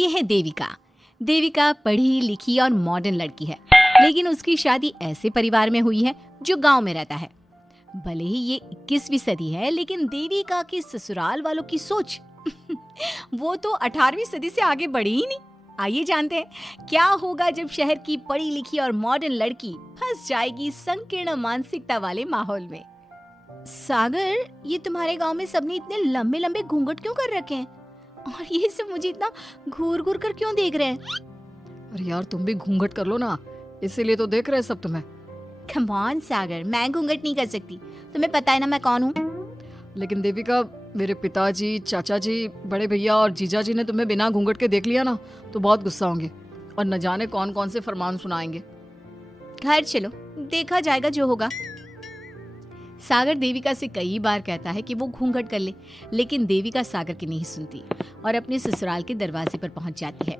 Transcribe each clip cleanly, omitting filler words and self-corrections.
ये है देविका। देविका पढ़ी लिखी और मॉडर्न लड़की है, लेकिन उसकी शादी ऐसे परिवार में हुई है जो गांव में रहता है। भले ही ये 21वीं सदी है, लेकिन देविका की ससुराल वालों की सोच वो तो 18वीं सदी से आगे बढ़ी ही नहीं। आइए जानते हैं क्या होगा जब शहर की पढ़ी लिखी और मॉडर्न लड़की फंस जाएगी संकीर्ण मानसिकता वाले माहौल में। सागर, ये तुम्हारे गांव में सबने इतने लंबे लंबे घूंघट क्यों कर रखे हैं? और ये सब मुझे इतना घूर घूर कर क्यों देख रहे हैं? अरे यार, तुम भी घूंघट कर लो ना, इसीलिए तो देख रहे सब तुम्हें। कम ऑन सागर, मैं घूंघट नहीं कर सकती, तुम्हें पता है ना मैं कौन हूँ। लेकिन देविका, मेरे पिताजी, चाचा जी, बड़े भैया और जीजा जी ने तुम्हें बिना घूंघट के देख लिया ना तो बहुत गुस्सा होंगे और न जाने कौन कौन से फरमान सुनाएंगे। घर चलो, देखा जाएगा जो होगा। सागर देविका से कई बार कहता है कि वो घूंघट कर ले, लेकिन देविका सागर की नहीं सुनती और अपने ससुराल के दरवाजे पर पहुंच जाती है।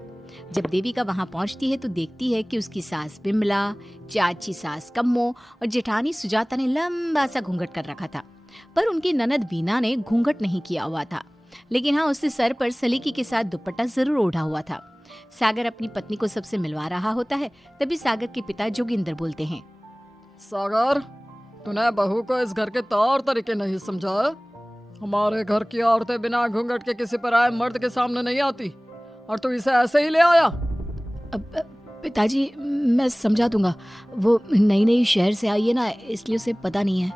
जब देविका वहां पहुंचती है तो देखती है कि उसकी सास बिमला, चाची सास कम्मो और जेठानी सुजाता ने लंबा सा घूंघट कर रखा था, पर उनकी ननद वीना ने घूंघट नहीं किया हुआ था। लेकिन हाँ, उसने सर पर सलीकी के साथ दुपट्टा जरूर ओढ़ा हुआ था। सागर अपनी पत्नी को सबसे मिलवा रहा होता है, तभी सागर के पिता जोगिंदर बोलते हैं, सागर, तूने बहू को इस घर के तौर तरीके नहीं समझा। हमारे घर की औरतें बिना घूंघट के किसी पर आए मर्द के सामने नहीं आती और तू इसे ऐसे ही ले आया। पिताजी, मैं समझा दूंगा, वो नई नई शहर से आई है ना, इसलिए उसे पता नहीं है।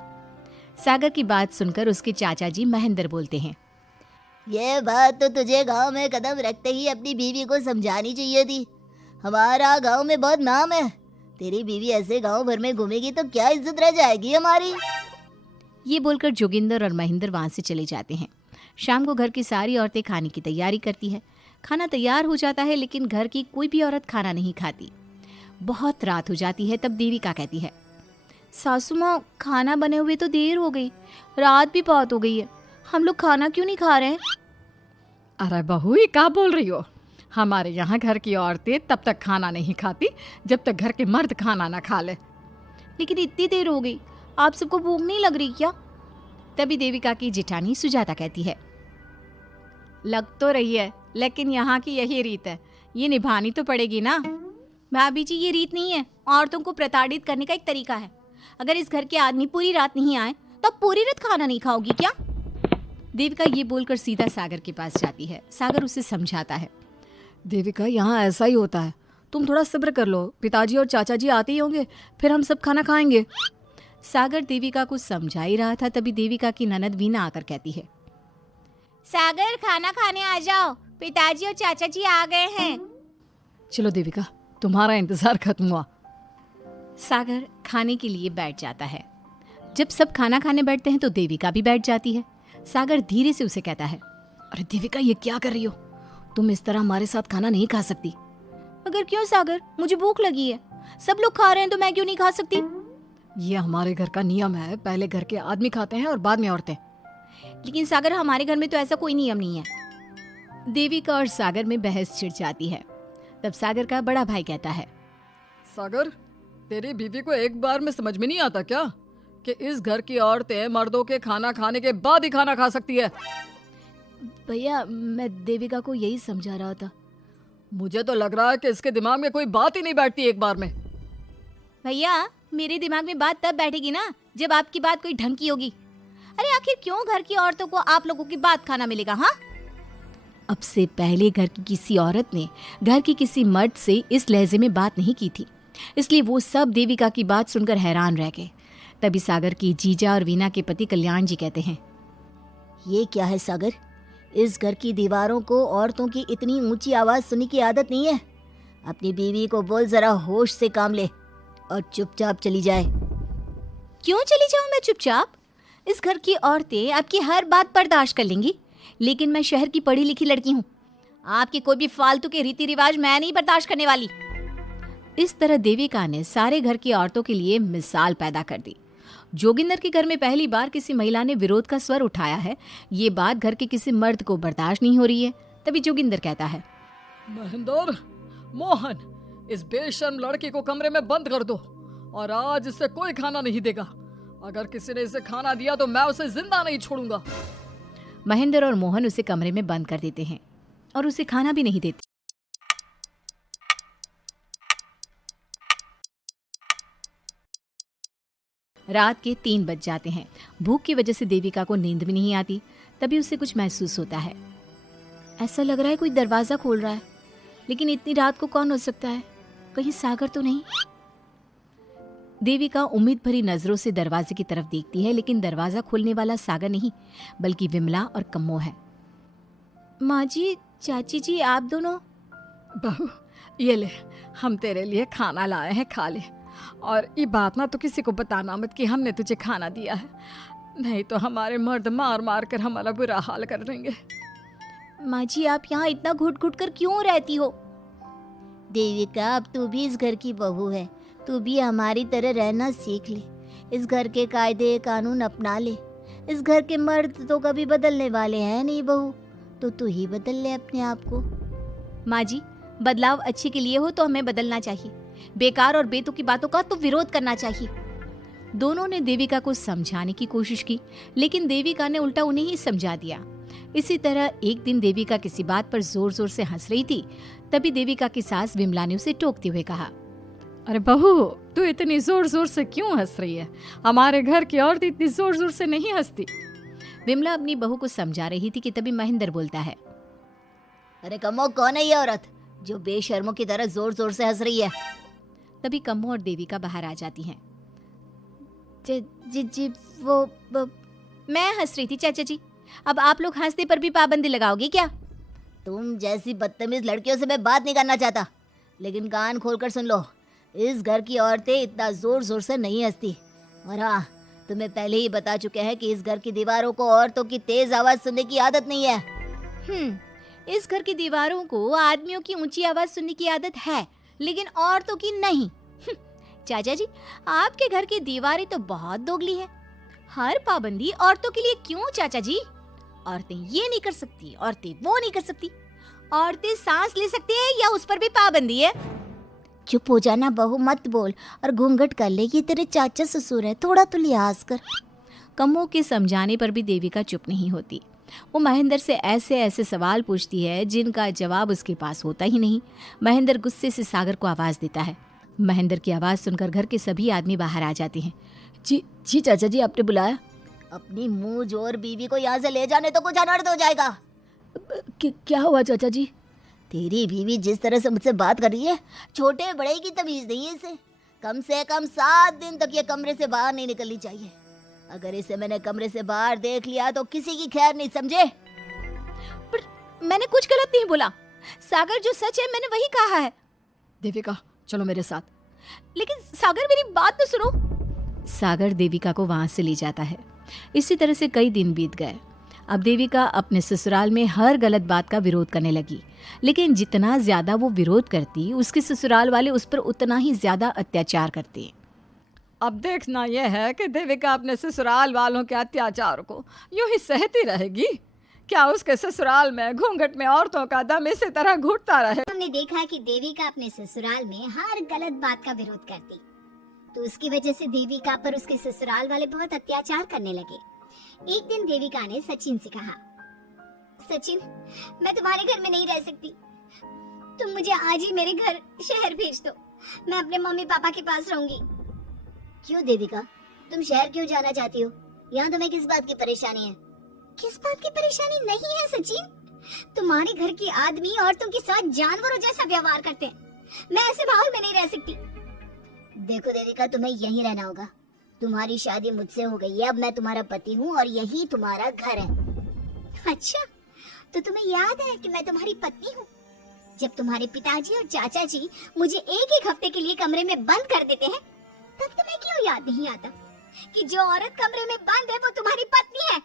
सागर की बात सुनकर उसके चाचा जी महेंद्र बोलते हैं, ये बात तो तुझे गांव में कदम रखते ही अपनी बीवी को समझानी चाहिए थी। हमारा गांव में बहुत नाम है, तेरी बीवी ऐसे गांव भर में घूमेगी तो क्या इज्जत रह जाएगी हमारी। ये बोलकर जोगिंदर और महेंद्र वहां से चले जाते हैं। शाम को घर की सारी औरतें खाने की तैयारी करती है। खाना तैयार हो जाता है, लेकिन घर की कोई भी औरत खाना नहीं खाती। बहुत रात हो जाती है, तब देविका कहती है, सासू माँ, खाना बने हुए तो देर हो गई, रात भी बहुत हो गई है, हम लोग खाना क्यों नहीं खा रहे हैं? अरे बहू, ये क्या बोल रही हो? हमारे यहाँ घर की औरतें तब तक खाना नहीं खाती जब तक घर के मर्द खाना ना खा ले। लेकिन इतनी देर हो गई, आप सबको भूख नहीं लग रही क्या? तभी देविका की जेठानी सुजाता कहती है, लग तो रही है, लेकिन यहाँ की यही रीत है, ये निभानी तो पड़ेगी ना। भाभी जी, ये रीत नहीं है, औरतों को प्रताड़ित करने का एक तरीका है। अगर इस घर के आदमी पूरी रात नहीं आए तो पूरी रात खाना नहीं खाओगी क्या? देविका ये बोलकर सीधा सागर के पास जाती है। सागर उसे समझाता है, देविका, यहाँ ऐसा ही होता है, तुम थोड़ा सब्र कर लो, पिताजी और चाचा जी आते ही होंगे, फिर हम सब खाना खाएंगे। सागर देविका को समझा ही रहा था, तभी देविका की ननद वीना आकर कहती है, सागर, खाना खाने आ जाओ, पिताजी और चाचा जी आ गए हैं। चलो देविका, तुम्हारा इंतजार खत्म हुआ। सागर खाने के लिए बैठ जाता है। जब सब खाना खाने बैठते हैं तो देविका भी बैठ जाती है। सागर धीरे से उसे कहता है, अरे देविका, ये क्या कर रही हो? तुम इस तरह हमारे साथ खाना नहीं खा सकती। मगर क्यों सागर, मुझे भूख लगी है, सब लोग खा रहे हैं तो मैं क्यों नहीं खा सकती? ये हमारे घर का नियम है, पहले घर के आदमी खाते हैं और बाद में औरतें। लेकिन सागर, हमारे घर में तो ऐसा कोई नियम नहीं है। देविका और सागर में बहस छिड़ जाती है। तब सागर का बड़ा भाई कहता है, सागर, तेरी बीवी को एक बार में समझ में नहीं आता क्या कि इस घर की औरतें मर्दों के खाना खाने के बाद ही खाना खा सकती है? भैया, मैं देविका को यही समझा रहा था। मुझे तो लग रहा है कि इसके दिमाग में कोई बात ही नहीं बैठती एक बार में। भैया, मेरे दिमाग में बात तब बैठेगी ना जब आपकी बात कोई ढंग की होगी। अरे आखिर क्यों घर की औरतों को आप लोगों की बात खाना मिलेगा? हाँ, अब से पहले घर की किसी औरत ने घर की किसी मर्द से इस लहजे में बात नहीं की थी, इसलिए वो सब देविका की बात सुनकर हैरान रह गए। तभी सागर की जीजा और वीना के पति कल्याण जी कहते हैं, ये क्या है सागर, इस घर की दीवारों को औरतों की इतनी ऊंची आवाज सुनने की आदत नहीं है। अपनी बीवी को बोल जरा होश से काम ले और चुपचाप चली जाए। क्यों चली जाऊं मैं चुपचाप? इस घर की औरतें आपकी हर बात बर्दाश्त कर लेंगी, लेकिन मैं शहर की पढ़ी लिखी लड़की हूँ। आपके कोई भी फालतू के रीति रिवाज मैं नहीं बर्दाश्त करने वाली। इस तरह देविका ने सारे घर की औरतों के लिए मिसाल पैदा कर दी। जोगिंदर के घर में पहली बार किसी महिला ने विरोध का स्वर उठाया है। ये बात घर के किसी मर्द को बर्दाश्त नहीं हो रही है। तभी जोगिंदर कहता है, महेंद्र, मोहन, इस बेशर्म लड़की को कमरे में बंद कर दो और आज इससे कोई खाना नहीं देगा। अगर किसी ने इसे खाना दिया तो मैं उसे जिंदा नहीं छोड़ूंगा। महेंद्र और मोहन उसे कमरे में बंद कर देते हैं और उसे खाना भी नहीं देते। रात के 3 बज जाते हैं। भूख की वजह से देविका को नींद भी नहीं आती। तभी उसे कुछ महसूस होता है। ऐसा लग रहा है कोई दरवाजा खोल रहा है, लेकिन इतनी रात को कौन हो सकता है? कहीं सागर तो नहीं? देविका उम्मीद भरी नजरों से दरवाजे की तरफ देखती है, लेकिन दरवाजा खोलने वाला सागर नहीं बल्कि विमला और कम्मो है। माँ जी, चाची जी, आप दोनों? बहू, ये ले, हम तेरे लिए खाना लाए हैं, खा ले। और ये बात ना तो किसी को बताना मत कि हमने तुझे खाना दिया है, नहीं तो हमारे मर्द मार मार कर हमारा बुरा हाल कर देंगे। माँ जी, आप यहाँ इतना घुट घुट कर क्यों रहती हो? देविका, अब तू भी इस घर की बहू है, तू भी हमारी तरह रहना सीख ले। इस घर के कायदे कानून अपना ले। इस घर के मर्द तो कभी बदलने वाले हैं नहीं बहू, तो तू ही बदल ले अपने आप को। माँ जी, बदलाव अच्छे के लिए हो तो हमें बदलना चाहिए, बेकार और बेतुकी बातों का तो विरोध करना चाहिए। दोनों ने देविका को समझाने की कोशिश की, लेकिन देविका ने उल्टा उन्हें ही समझा दिया। इसी तरह एक दिन देविका किसी बात पर जोर जोर से हंस रही थी। तभी देविका की सास विमला ने उसे टोकते हुए कहा, अरे बहू, तू इतनी जोर जोर से क्यों हंस रही है? हमारे घर की औरत इतनी जोर जोर से नहीं हंसती। विमला अपनी बहू को समझा रही थी कि तभी महेंद्र बोलता है, अरे कम्मो, कौन है ये औरत जो बेशर्मों की तरह जोर जोर से हंस रही है? तभी कम्मो और देविका बाहर आ जाती हैं। जी वो मैं हंस रही थी चाचा जी, अब आप लोग हंसने पर भी पाबंदी लगाओगे क्या? तुम जैसी बदतमीज लड़कियों से मैं बात नहीं करना चाहता, लेकिन कान खोलकर सुन लो, इस घर की औरतें इतना जोर जोर से नहीं हंसती। और हाँ, तुम्हें पहले ही बता चुके हैं कि इस घर की दीवारों को औरतों की तेज आवाज सुनने की आदत नहीं है। इस घर की दीवारों को आदमियों की ऊंची आवाज सुनने की आदत है, लेकिन औरतों की नहीं। चाचा जी, आपके घर की दीवारें तो बहुत दोगली है। हर पाबंदी औरतों के लिए क्यों चाचा जी? औरतें ये नहीं कर सकती, औरतें वो नहीं कर सकती, औरतें सांस ले सकती है या उस पर भी पाबंदी है? चुप हो जाना बहू, मत बोल और घूंघट कर ले, ये तेरे चाचा ससुर है, थोड़ा तो लिहाज कर। कम्मो के समझाने पर भी देविका चुप नहीं होती। वो महेंद्र से ऐसे ऐसे सवाल पूछती है जिनका जवाब उसके पास होता ही नहीं। महेंद्र गुस्से से सागर को आवाज देता है। महेंद्र की आवाज सुनकर घर के सभी आदमी बाहर आ जाते हैं। जी चाचा जी, आपने बुलाया? अपनी मुंह जोर बीवी को यहाँ से ले जाने तो कुछ अनर्थ हो जाएगा। क्या हुआ चाचा जी? तेरी बीवी जिस तरह से मुझसे बात कर रही है, छोटे बड़े की तमीज नहीं है इसे। कम से कम 7 दिन तक ये कमरे से बाहर नहीं निकलनी चाहिए। अगर इसे मैंने कमरे से बाहर देख लिया तो किसी की खैर नहीं, समझे? पर मैंने कुछ गलत नहीं बोला सागर, जो सच है मैंने वही कहा है। देविका, चलो मेरे साथ। लेकिन सागर, मेरी बात तो सुनो। सागर देविका को वहां से ले जाता है। इसी तरह से कई दिन बीत गए। अब देविका अपने ससुराल में हर गलत बात का विरोध करने लगी, लेकिन जितना ज्यादा वो विरोध करती, उसके ससुराल वाले उस पर उतना ही ज्यादा अत्याचार करते। अब देखना यह है कि देविका अपने ससुराल वालों के अत्याचार को यूं ही सहती रहेगी। क्या उसके ससुराल में घूंघट में औरतों का दम इसी तरह घुटता रहे? हमने देखा कि देविका अपने ससुराल में हर गलत बात का विरोध करती, तो उसकी वजह से देविका पर उसके ससुराल वाले बहुत अत्याचार करने लगे। एक दिन देविका ने सचिन से कहा, सचिन, मैं तुम्हारे घर में नहीं रह सकती, तुम मुझे आज ही मेरे घर शहर भेज दो, मैं अपने मम्मी पापा के पास रहूंगी। क्यों देविका, तुम शहर क्यों जाना चाहती हो? यहाँ तुम्हें किस बात की परेशानी है? किस बात की परेशानी नहीं है सचिन, तुम्हारे घर के आदमी औरतों के साथ जानवरों जैसा व्यवहार करते हैं, मैं ऐसे माहौल में नहीं रह सकती। देखो देविका, तुम्हें यहीं रहना होगा। तुम्हारी शादी मुझसे हो गई है, अब मैं तुम्हारा पति हूँ और यही तुम्हारा घर है। अच्छा, तो तुम्हें याद है कि मैं तुम्हारी पत्नी हूँ? जब तुम्हारे पिताजी और चाचा जी मुझे एक हफ्ते के लिए कमरे में बंद कर देते हैं, तब तुम्हें क्यों याद नहीं आता कि जो औरत कमरे में बंद है वो तुम्हारी पत्नी है?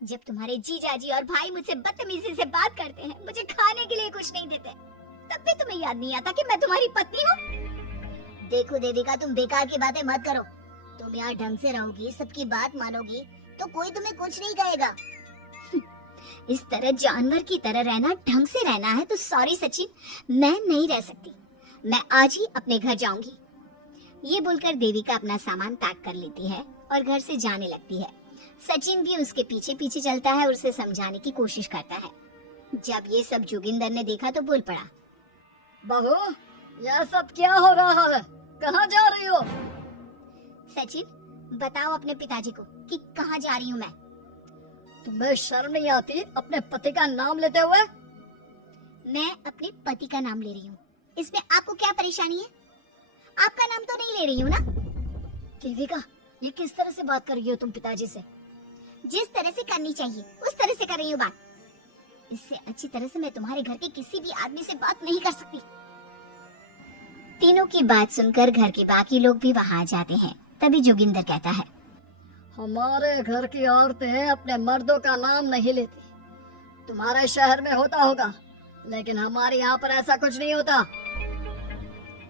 जब तुम्हारे जीजा जी और भाई मुझसे बदतमीजी से बात करते हैं, मुझे खाने के लिए कुछ नहीं देते, तब भी तुम्हें याद नहीं आता कि मैं तुम्हारी पत्नी हूँ? देखो देविका, तुम बेकार की बातें मत करो। तुम यहाँ ढंग से रहोगी, सबकी बात मानोगी, तो कोई तुम्हें कुछ नहीं कहेगा। इस तरह जानवर की तरह रहना, ढंग से रहना है तो सॉरी सचिन, मैं नहीं रह सकती, मैं आज ही अपने घर जाऊंगी। ये बोलकर देविका अपना सामान पैक कर लेती है और घर से जाने लगती है। सचिन भी उसके पीछे पीछे चलता है और उसे समझाने की कोशिश करता है। जब ये सब जोगिंदर ने देखा तो बोल पड़ा, बहू, यह सब क्या हो रहा है? कहाँ जा रही हो? सचिन, बताओ अपने पिताजी को कि कहाँ जा रही हूँ मैं। तुम्हें शर्म नहीं आती अपने पति का नाम लेते हुए? मैं अपने पति का नाम ले रही हूँ, इसमें आपको क्या परेशानी है? आपका नाम तो नहीं ले रही हूँ ना। देविका, ये किस तरह से बात कर रही हो तुम पिताजी से? जिस तरह से करनी चाहिए उस तरह से कर रही हूँ बात। इससे अच्छी तरह से मैं तुम्हारे घर के किसी भी आदमी से बात नहीं कर सकती। तीनों की बात सुनकर घर के बाकी लोग भी वहां आ जाते हैं। तभी जोगिंदर कहता है, हमारे घर की औरतें अपने मर्दों का नाम नहीं लेती। तुम्हारे शहर में होता होगा, लेकिन हमारे यहाँ पर ऐसा कुछ नहीं होता।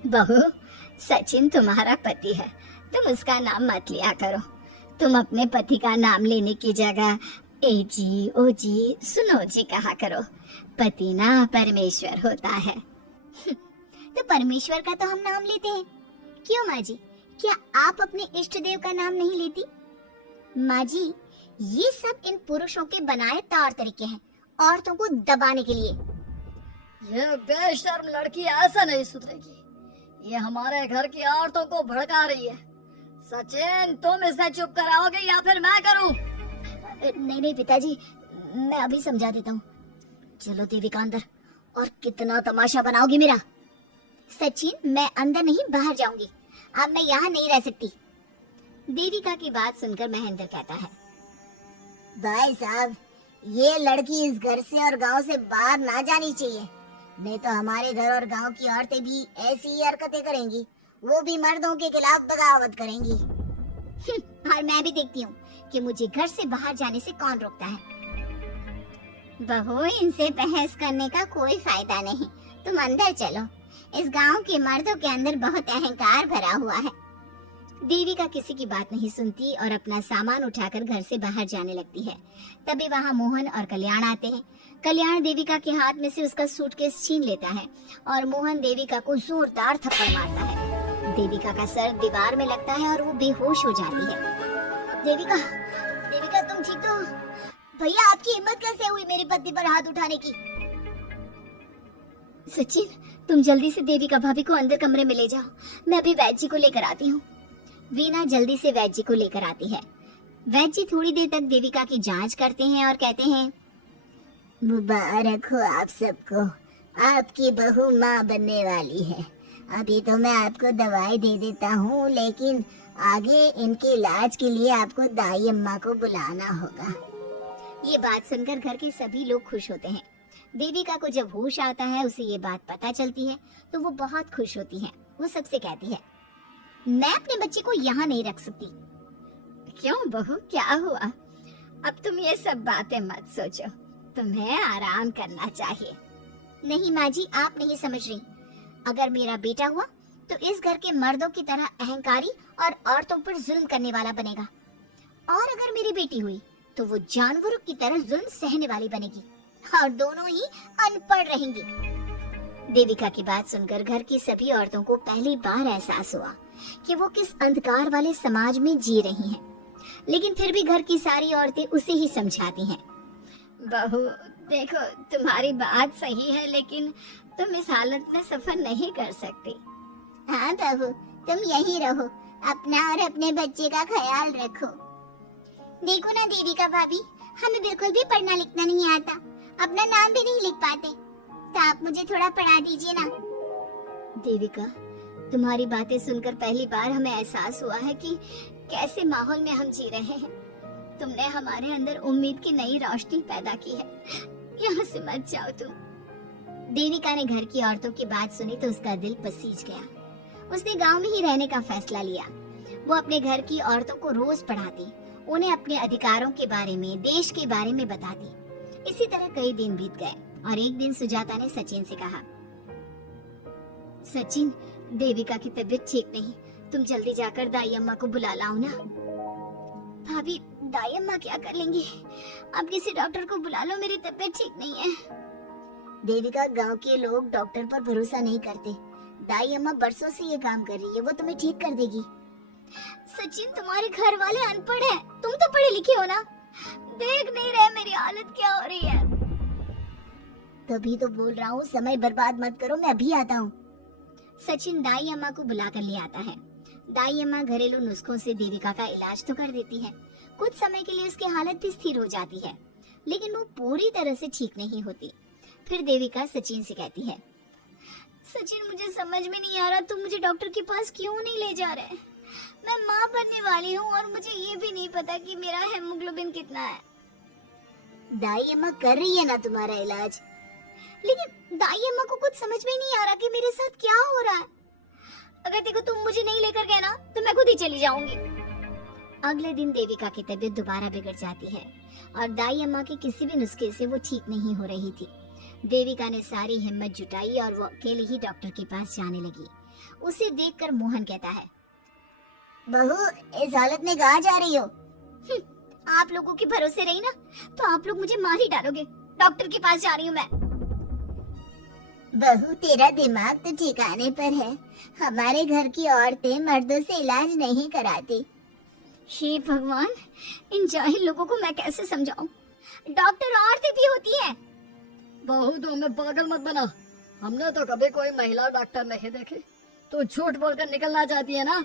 बहू, सचिन तुम्हारा पति है, तुम उसका नाम मत लिया करो। तुम अपने पति का नाम लेने की जगह ए जी, ओ जी, सुनो जी कहा करो। पति ना परमेश्वर होता है। तो परमेश्वर का तो हम नाम लेते हैं। क्यों माँ जी, क्या आप अपने इष्ट देव का नाम नहीं लेती? माँ जी, ये सब इन पुरुषों के बनाए तौर तरीके हैं, औरतों को दबाने के लिए। ये बेशर्म लड़की ऐसा नहीं सुधरेगी। ये हमारे घर की औरतों को भड़का रही है। सचिन, तुम इसे चुप कराओगे या फिर मैं करूं? नहीं नहीं पिताजी, मैं अभी समझा देता हूँ। चलो देविका अंदर, और कितना तमाशा बनाओगी मेरा। सचिन, मैं अंदर नहीं बाहर जाऊंगी, अब मैं यहाँ नहीं रह सकती। देविका की बात सुनकर महेंद्र कहता है, भाई साहब, ये लड़की इस घर से और गांव से बाहर ना जानी चाहिए, नहीं तो हमारे घर और गांव की औरतें भी ऐसी ही हरकतें करेंगी, वो भी मर्दों के खिलाफ बगावत करेंगी। और मैं भी देखती हूँ कि मुझे घर से बाहर जाने से कौन रोकता है। बहू, इनसे बहस करने का कोई फायदा नहीं, तुम अंदर चलो। इस गांव के मर्दों के अंदर बहुत अहंकार भरा हुआ है। देविका किसी की बात नहीं सुनती और अपना सामान उठाकर घर से बाहर जाने लगती है। तभी वहाँ मोहन और कल्याण आते हैं। कल्याण देविका के हाथ में से उसका सूटकेस छीन लेता है और मोहन देविका को जोरदार थप्पड़ मारता है। देविका का सर दीवार में लगता है और वो बेहोश हो जाती है। देविका, देविका तुम ठीक तो? भैया, आपकी हिम्मत कैसे हुई मेरे पति पर हाथ उठाने की? सचिन, तुम जल्दी से देविका भाभी को अंदर कमरे में ले जाओ, मैं अभी वैद्य जी को लेकर आती हूँ। वीना जल्दी से वैद्य जी को लेकर आती है। वैद्य जी थोड़ी देर तक देविका की जांच करते हैं और कहते हैं, मुबारक हो आप सबको, आपकी बहू माँ बनने वाली है। अभी तो मैं आपको दवाई दे देता हूँ, लेकिन आगे इनके इलाज के लिए आपको दाई अम्मा को बुलाना होगा। ये बात सुनकर घर के सभी लोग खुश होते हैं। देविका को जब होश आता है, उसे ये बात पता चलती है तो वो बहुत खुश होती है। वो सबसे कहती है, मैं अपने बच्चे को यहाँ नहीं रख सकती। क्यों बहू, क्या हुआ? अब तुम ये सब बातें मत सोचो, तुम्हें आराम करना चाहिए। नहीं माँ जी, आप नहीं समझ रही। अगर मेरा बेटा हुआ तो इस घर के मर्दों की तरह अहंकारी और औरतों पर जुल्म करने वाला बनेगा, और अगर मेरी बेटी हुई तो वो जानवरों की तरह जुल्म सहने वाली बनेगी, और दोनों ही अनपढ़ रहेंगी। देविका की बात सुनकर घर की सभी औरतों को पहली बार एहसास हुआ कि वो किस अंधकार वाले समाज में जी रही हैं। लेकिन फिर भी घर की सारी औरतें उसे ही समझाती हैं। बहू देखो, तुम्हारी बात सही है, लेकिन तुम इस हालत में सफर नहीं कर सकती। हाँ बहू, तुम यहीं रहो, अपना और अपने बच्चे का ख्याल रखो। देखो ना देविका भाभी, हमें बिल्कुल भी पढ़ना लिखना नहीं आता, अपना नाम भी नहीं लिख पाते, तो आप मुझे थोड़ा पढ़ा दीजिए ना। देविका, तुम्हारी बातें सुनकर पहली बार हमें एहसास हुआ है कि कैसे माहौल में हम जी रहे हैं। तुमने हमारे अंदर उम्मीद की नई रोशनी पैदा की है। यहाँ से मत जाओ तुम। देविका ने घर की औरतों की बात सुनी तो उसका दिल पसीज गया। उसने गांव में ही रहने का फैसला लिया। वो अपने घर की औरतों को रोज पढ़ाती, उन्हें अपने अधिकारों के बारे में, देश के बारे में बताती। इसी तरह कई दिन बीत गए और एक दिन सुजाता ने सचिन से कहा, सचिन, देविका की तबीयत ठीक नहीं, तुम जल्दी जाकर दाई अम्मा को बुला लाओ ना। भाभी, दाई अम्मा क्या कर लेंगी? आप किसी डॉक्टर को बुला लो, मेरी तबीयत ठीक नहीं है। देविका, गांव के लोग डॉक्टर पर भरोसा नहीं करते। दाई अम्मा बरसों से ये काम कर रही है, वो तुम्हें ठीक कर देगी। सचिन, तुम्हारे घर वाले अनपढ़ हैं, तुम तो पढ़े लिखे हो ना, देख नहीं रहे मेरी हालत क्या हो रही है। तभी तो बोल रहा हूँ, समय बर्बाद मत करो, मैं अभी आता हूँ। सचिन दाई अम्मा को बुलाकर ले आता है। दाई अम्मा घरेलू नुस्खों से देविका का इलाज तो कर देती है। कुछ समय के लिए उसकी हालत भी स्थिर हो जाती है, लेकिन वो पूरी तरह से ठीक नहीं होती। फिर देविका सचिन से कहती है, सचिन मुझे समझ में नहीं आ रहा, तुम मुझे डॉक्टर के पास क्यों नहीं ले जा रहे? मैं माँ बनने वाली हूँ और मुझे ये भी नहीं पता कि मेरा हेमोग्लोबिन कितना है। दाई अम्मा कर रही है ना तुम्हारा इलाज। लेकिन दाई अम्मा को कुछ समझ में नहीं आ रहा कि मेरे साथ क्या हो रहा है। अगर देखो तुम मुझे नहीं लेकर गए ना तो मैं खुद ही चली जाऊंगी। अगले दिन देविका की तबीयत दोबारा बिगड़ जाती है और दाई अम्मा के किसी भी नुस्खे से वो ठीक नहीं हो रही थी। देविका ने सारी हिम्मत जुटाई और वो अकेले ही डॉक्टर के पास जाने लगी। उसे देखकर मोहन कहता है, बहू इस हालत में कहाँ जा रही हो? आप लोगों के भरोसे रही ना तो आप लोग मुझे मार ही डालोगे। डॉक्टर के पास जा रही हूँ मैं। बहू तेरा दिमाग तो ठिकाने पर है। हमारे घर की औरतें मर्दों से इलाज नहीं कराती। हे भगवान, इन जाहिल लोगों को मैं कैसे समझाऊं? डॉक्टर औरतें भी होती हैं। बहू तो हमें पागल मत बना, हमने तो कभी कोई महिला डॉक्टर नहीं देखी। तो झूठ बोलकर निकलना चाहती है ना?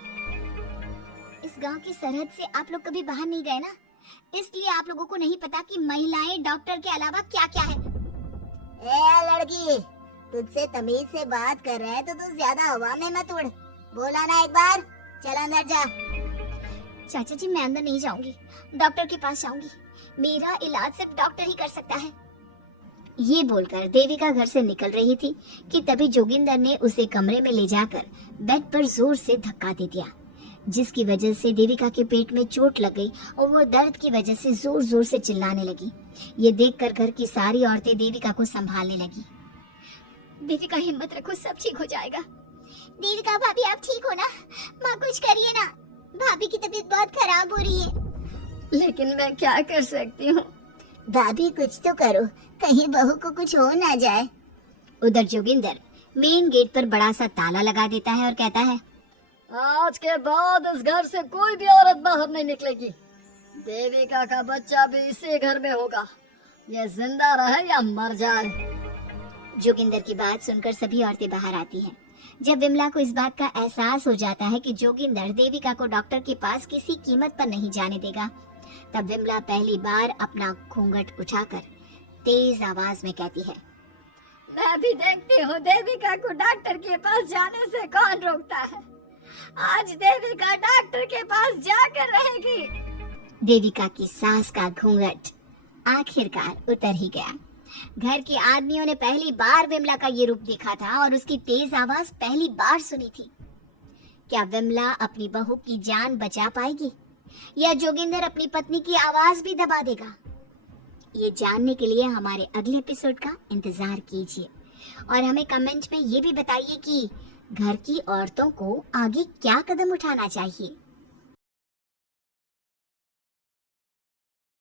इस गांव की सरहद से आप लोग कभी बाहर नहीं गए ना, इसलिए आप लोगों को नहीं पता कि महिलाएं डॉक्टर के अलावा क्या क्या है। ए लड़की, तुझसे तमीज से बात कर रहे हैं तो तू ज्यादा हवा में मत उड़। बोला ना एक बार, चल अंदर जा। चाचा जी मैं अंदर नहीं जाऊंगी, डॉक्टर के पास जाऊंगी। मेरा इलाज सिर्फ डॉक्टर ही कर सकता है। ये बोलकर देविका घर से निकल रही थी कि तभी जोगिंदर ने उसे कमरे में ले जाकर बेड पर जोर से धक्का दे दिया, जिसकी वजह से देविका के पेट में चोट लग गई और वो दर्द की वजह से जोर जोर से चिल्लाने लगी। ये देखकर घर की सारी औरतें देविका को संभालने लगी। देविका हिम्मत रखो, सब ठीक हो जाएगा। देविका भाभी आप ठीक हो ना? माँ कुछ करिए ना, भाभी की तबीयत बहुत खराब हो रही है। लेकिन मैं क्या कर सकती हूँ? भाभी कुछ तो करो, कहीं बहू को कुछ हो ना जाए। उधर जोगिंदर मेन गेट पर बड़ा सा ताला लगा देता है और कहता है, आज के बाद इस घर से कोई भी औरत बाहर नहीं निकलेगी। देविका का बच्चा भी इसी घर में होगा, ये जिंदा रहे या मर जाए। जोगिंदर की बात सुनकर सभी औरतें बाहर आती हैं। जब विमला को इस बात का एहसास हो जाता है कि जोगिंदर देविका को डॉक्टर के पास किसी कीमत पर नहीं जाने देगा, तब विमला पहली बार अपना घूंघट उठाकर तेज आवाज में कहती है, मैं भी देखती हूँ देविका को डॉक्टर के पास जाने से कौन रोकता है। आज देविका डॉक्टर के पास जाकर रहेगी। देविका की सास का घूंघट आखिरकार उतर ही गया। घर के आदमियों ने पहली बार विमला का ये रूप देखा था और उसकी तेज आवाज पहली बार सुनी थी। क्या विमला अपनी बहू की जान बचा पाएगी या जोगिंदर अपनी पत्नी की आवाज भी दबा देगा? ये जानने के लिए हमारे अगले एपिसोड का इंतजार कीजिए और हमें कमेंट में ये भी बताइए कि घर की औरतों को आगे क्या कदम उठाना चाहिए।